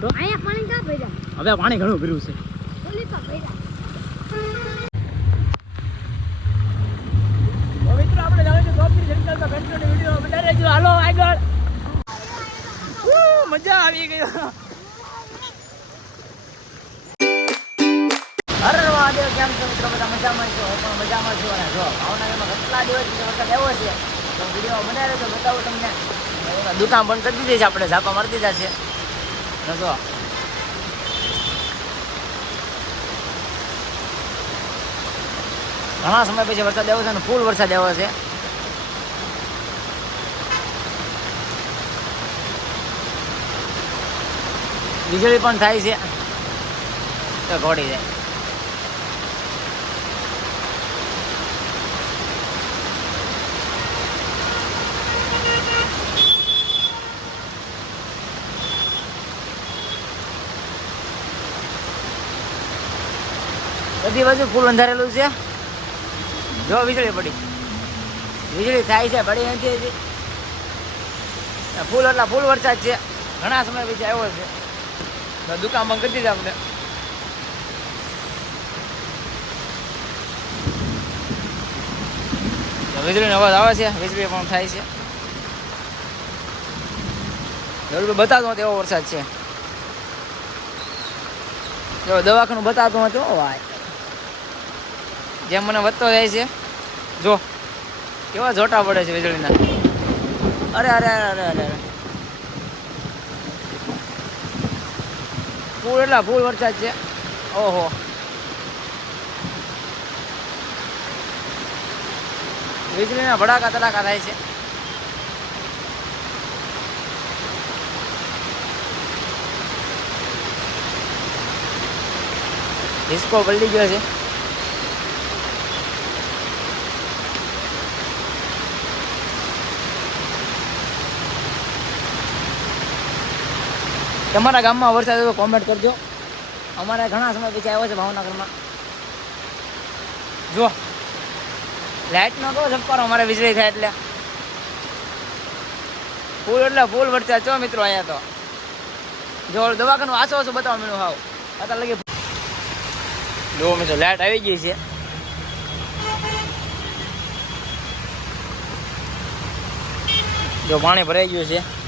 તો? અહીંયા પાણી ક્યાં ભર્યા હવે પાણી ઘણું ભર્યું છે ઓલી તો ભર્યા મજા આવી ગઈ. અરે મહાદેવ, કેમ છો મિત્રો? બધા મજામાં છો? પણ મજામાં છું. અને જો, ભાવનગરમાં કેટલા દિવસથી વરસાદ આવ્યો છે, તો વીડિયો બનાવી રહેજો બતાવું તમને. દુકાન બંધ કરી દીધી છે, આપણે ઝાપા મારી દીધા છે. તો ઘણા સમય પછી વરસાદ આવ્યો છે અને ફૂલ વરસાદ આવ્યો છે. વીજળી પણ થાય છે. તો ઘોડી જાય. બધી બાજુ ફૂલ અંધારેલું છે. જો વીજળી પડી. વીજળી થાય છે, પડી નથી ફૂલ એટલા ફૂલ વરસાદ છે. ઘણા સમય પછી આવ્યો છે. દુકાન બંધ કરી દીધી આપણે. વીજળીનો અવાજ આવે છે. વીજળી પણ થાય છે. જરૂર બતાવતો હતો એવો વરસાદ છે. જો દવાખાનું બતાવતું હતું ભાઈ જેમ મને વધતો જાય છે. જો, કેવા જોટા પડે છે વીજળીના. અરે અરે અરે અરે અરે ફૂલ એટલા ફૂલ વરસાદ છે. ઓહો. વીજળીના ભડાકા તડાકા થાય છે. હિસ્કો પલટી ગયો છે. તમારા ગામમાં વરસાદ હોય કોમેન્ટ કરજો. અમારે ઘણા સમય પછી આવ્યો છે ભાવનગરમાં. જો લાઇટનો કહો સપકારો અમારે વીજળી થાય એટલે. ફૂલ એટલે ફૂલ વરસાદ. છો મિત્રો અહીંયા તો. જો દવાખાનું આસો આસો બતાવો મળ્યું હાવ. અત્યારે લગી જો મિત્રો લાઇટ આવી ગઈ છે. જો પાણી ભરાઈ ગયું છે.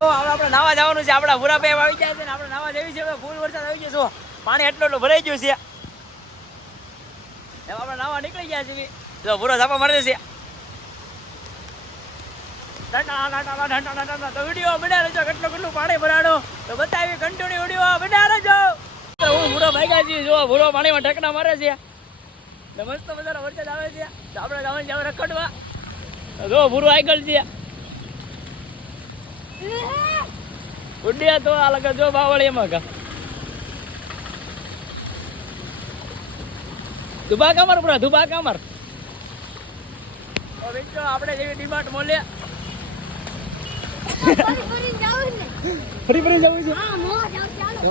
આપણે નાવા જવાનું છે. આપણા ભૂરા ભાઈ આવી જાય છે ને આપણે નાવા જવી ગયો છે. જો ભૂરો પાણી ભરાડો તો બતાવી કન્ટિન્યુ વીડિયો બના રહેજો. હું ભૂરો ભાગ્યા છીએ. જો ભૂરો પાણીમાં ઢકણા મારે છે. મસ્ત મજાનો વરસાદ આવે છે. આપણે રખડવા. જો ભૂરો આગળ છે. ઉડ્યા તો આ લગા જો બાવળી કા દુબા કામર પૂરા દુબા કામર આપણે જેવી ડિમાન્ડ મોલે ફરી ફરી જાવું છે.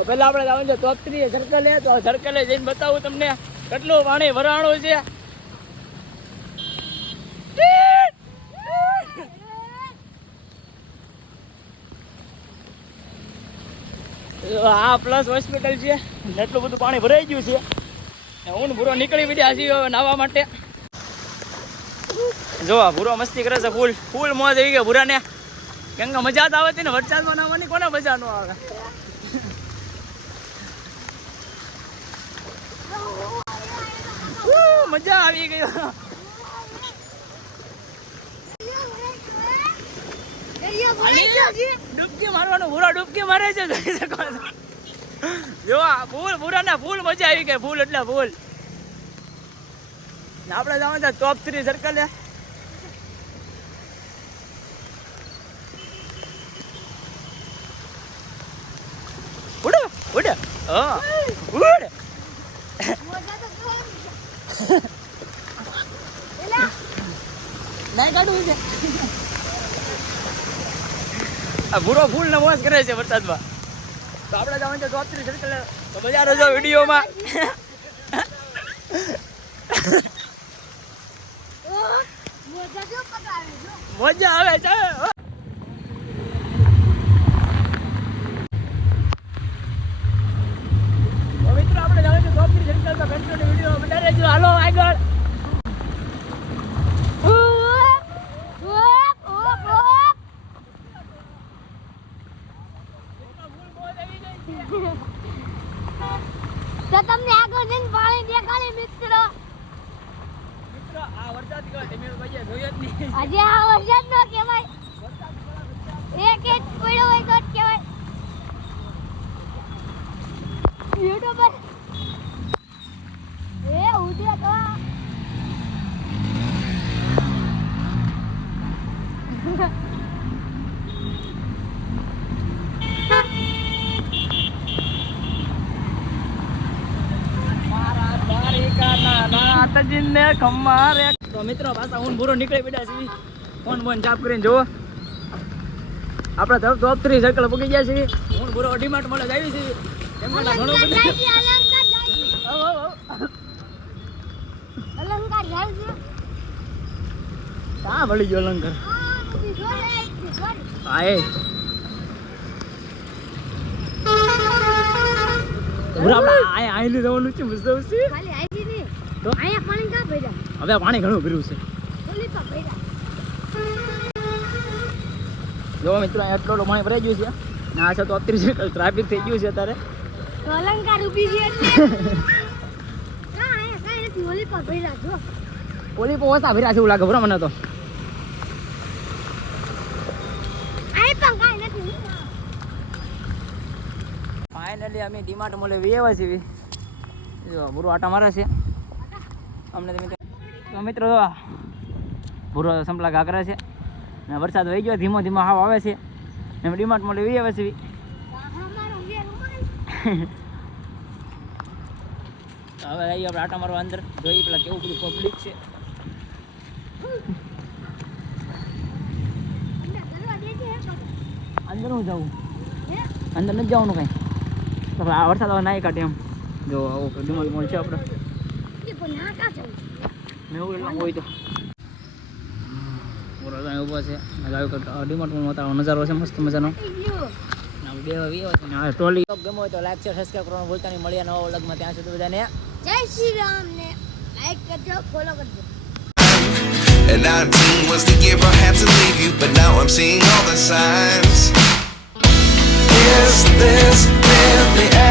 પેલા આપણે જવાનું છે તોત્રી સર્કલે તો સર્કલે જઈને બતાવું તમને. કેટલું પાણી ભરાણું છે. આ પ્લસ હોસ્પિટલ છે. એટલું બધું પાણી ભરાઈ ગયું છે. હું ભૂરો નીકળી પડ્યા છીએ નાવા માટે. જો ભૂરો મસ્તી કરે છે ફૂલ. ફૂલ મોજ આવી ગયો ભૂરાને. કેમ કે મજા જ આવે છે ને, વરસાદમાં નાવાની કોને મજા ન આવે? મજા આવી ગઈ દરિયો ભરાઈ ગયો છે ડૂબકી મારવાનું ભૂરા ડૂબકી મારે છે જોઈ શકો. જો ફૂલ ભૂરાના ફૂલ મજા આવી ગઈ ફૂલ એટલે ફૂલ આપણે જવાનું છે ટોપ થ્રી સર્કલ ઉડ ઉડ. ઉડ. નહીં કાઢવું છે. આ ભૂરો ફૂલ ને મોજ કરે છે વરસાદમાં. તો આપણે જવાનું છે ચોત્રીસ એટલે તો મજા રહેજો વિડીયોમાં. મજા આવે છે હો. તો મિત્રો આપણે જવાનું છે ચોત્રીસ સર્કલ તો કંટ્રોલ વીડિયો બધા રહેજો હાલો આગળ ઓપ ઓપ ઓપ ઓપ તો તમને આગળ જઈને પાણી દેખાડે મિત્ર. મિત્ર આ વરસાદ કહેવાય મેં ભાઈ જોયો જ નહીં. આજે આ વરસાદ નો કહેવાય. એક એક પડ્યો હોય તો જ કહેવાય યુટ્યુબર એ ઉડ્યા તો મારા નાથજીને ખમારે તો મિત્રો પાછા હું બુરો નીકળી પડ્યા છીએ ફોન બોન ચાપ કરીને જુઓ આપણે તરફ ચોત્રીસ સર્કલ પૂકી ગયા છીએ હું બુરો ડીમાર્ટ મળે આવી છીએ ક્યાં વળી ગયો અલંકાર. હા એ આપણે આ આયલી જવાનું છે મસ્ત આવશે ખાલી નહીં. તો અહીંયા પાણી કા ભર્યા? હવે પાણી ઘણું ભર્યું છે ઓલી પર ભર્યા. જો મિત્રો અહીંયા એટલો પાણી ભરાઈ ગયું છે ને આ છે તો અત્રીસ ટ્રાફિક થઈ ગયું છે અત્યારે તો અલંકાર ઊભી છે એટલે. ના, અહીંયા કાઈ નથી. ઓલી પર ભર્યા, જો. ઓલી પર ઓછા ભર્યા છે એવું લાગે બરો મને તો. ફાઇનલી અમે ડીમાર્ટ મોલે વિયેવા છીએ જો બુરો આટા મારે છે અમને તો મિત્રો ભૂરો સંપલા ઘાકરા છે. ને વરસાદ વહી ગયો ધીમો ધીમો હાવ આવે છે. ને અમે ડીમાર્ટ મોલે વિયેવા છીએ અમારો ઘેર હોય. તો હવે આવીએ આપણે આટા મારવા અંદર. જોઈએ પેલા કેવું બધું પબ્લિક છે. અંદર છે, હું જાઉં? અંદર નથી જવાનું કાંઈ. આ વરસાદ નાઈ કાઢે એમ. જો આવું ડીમાર્ટ મોલ છે આપણે નેવું એટલે હોય તો મોટા ઊભા છે ડીમાર્ટમાં મોટા નજારો છે મસ્ત મજાનો ટોલી ગમે હોય તો લાઈક શેર સબસ્ક્રાઈબ કરવાનું ભૂલતા નહીં મળ્યા નવા વ્લોગમાં ત્યાં સુધી બધાને જય શ્રી રામ ને લાઈક કરજો ફોલો કરજો At 19 was the year I had to leave you, but now I'm seeing all the signs. Is this really